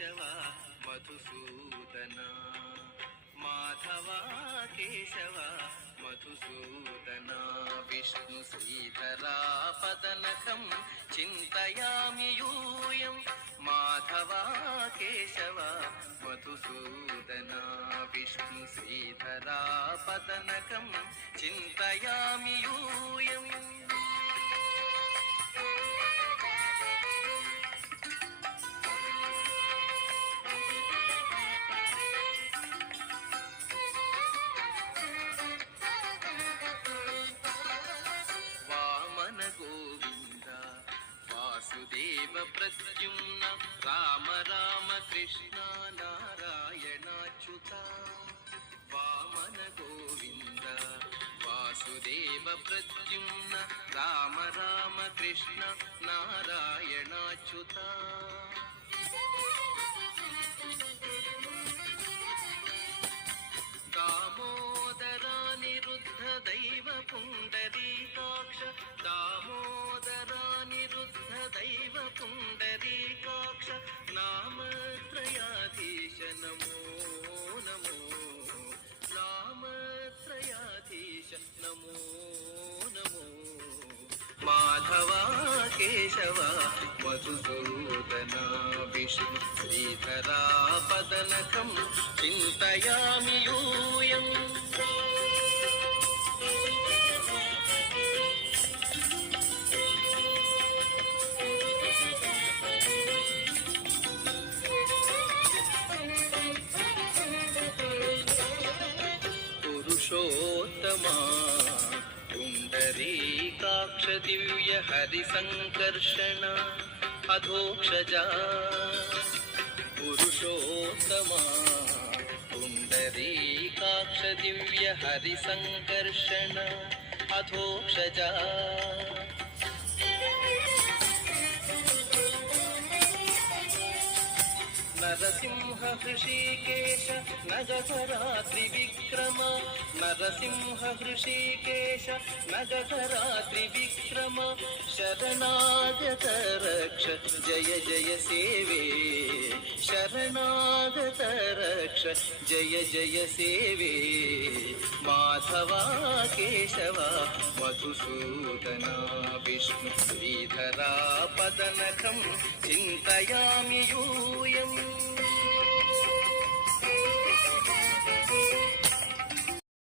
కేశవ మధుసూదన మాధవ కేశవ మధుసూదన విష్ణు శ్రీధరా పదనకం చింతయామి యూయం మాధవ కేశవ మధుసూదన విష్ణు శ్రీధరా పదనకం చింతయామి యూయం వాసుదేవ ప్రద్యుమ్న రామ రామ కృష్ణ నారాయణాచ్యుత వామన గోవింద వాసుదేవ ప్రద్యుమ్న రామ రామ కృష్ణ నారాయణాచ్యుత దామోదరా నిరుద్ధ దైవ పుండరీకాక్ష దామోదరా నిరుద్ధ దైవ పుండరీకాక్ష నామత్రయాధీశ నమో నమో నామత్రయాధీశ నమో నమో మాధవ కేశవ మధుసూదన విష్ణు శ్రీధరా పదనకం చింతయామి యూయం పురుషోత్తమా పుండరీకాక్ష దివ్య హరి సంకర్షణ అధోక్షజా పురుషోత్తమా పుండరీకాక్ష దివ్య హరి సంకర్షణ అధోక్షజా నరసింహ హృషీకేశ నగధరా త్రివిక్రమ నరసింహ హృషీకేశ నగధరా త్రివిక్రమ శరణాగత రక్ష జయ జయ సేవే శరణాగత రక్ష జయ జయ సేవే మాధవ కేశవ మధుసూదన విష్ణు శ్రీధరా పదనకం చింతయామి యూయం